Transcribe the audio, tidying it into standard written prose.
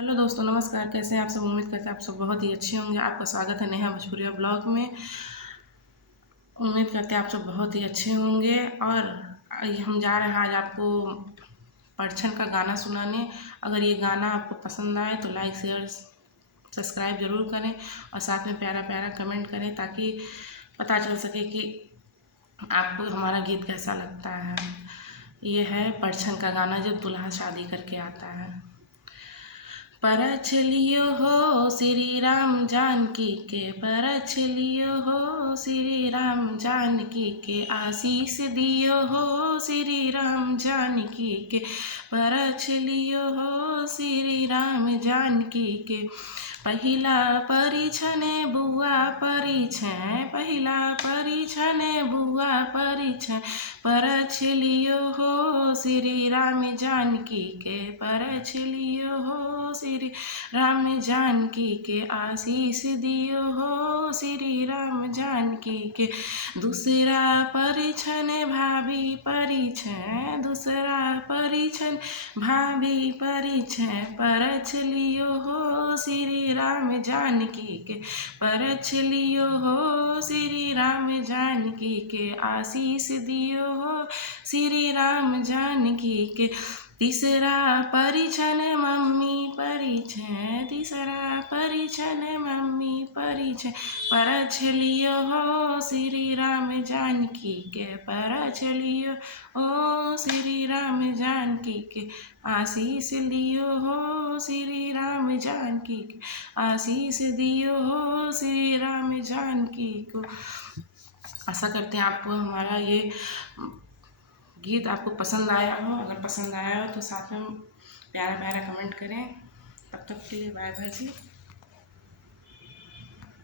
Hello दोस्तों, नमस्कार। कैसे हैं आप सब? उम्मीद करते हैं आप सब बहुत ही अच्छे होंगे। आपका स्वागत है नेहा भोजपुरिया ब्लॉग में। उम्मीद करते हैं आप सब बहुत ही अच्छे होंगे। और हम जा रहे हैं आज आपको परछन का गाना सुनाने। अगर ये गाना आपको पसंद आए तो लाइक शेयर सब्सक्राइब ज़रूर करें और साथ में प्यारा प्यारा कमेंट करें, ताकि पता चल सके कि आपको हमारा गीत कैसा लगता है। ये है परछन का गाना, जब दुल्हा शादी करके आता है। परछ लियो हो श्री राम जानकी के, परछ लियो हो श्री राम जानकी के, आशीष दियो हो श्री राम जानकी के, परछ लियो हो श्री राम जानकी के। पहिला परिछन बुआ परिछन, पहिला परिछन बुआ परिछन, परछ लियो हो श्री राम जानकी के, परछ लियो हो श्री राम जानकी के, आशीष दियो हो श्री राम जानकी के। दूसरा परिछन भाभी परिछन, दूसरा परिछन भाभी परिछन, परछ लियो हो श्री राम जानकी के, परछ लियो हो श्री राम जानकी के, आशीष दियो हो श्री राम जानकी के। तीसरा परिछन मम्मी परिछन, तीसरा परिछन मम्मी परिछन, परछ लियो हो श्री राम जानकी के, परछ लियो हो श्री राम जानकी के, आशीष दियो हो श्री राम जानकी के, आशीष दियो हो श्री राम जानकी को। आशा करते हैं आपको हमारा ये गीत आपको पसंद आया हो। अगर पसंद आया हो तो साथ में प्यारा प्यारा कमेंट करें। तब तक के लिए बाय बाय जी।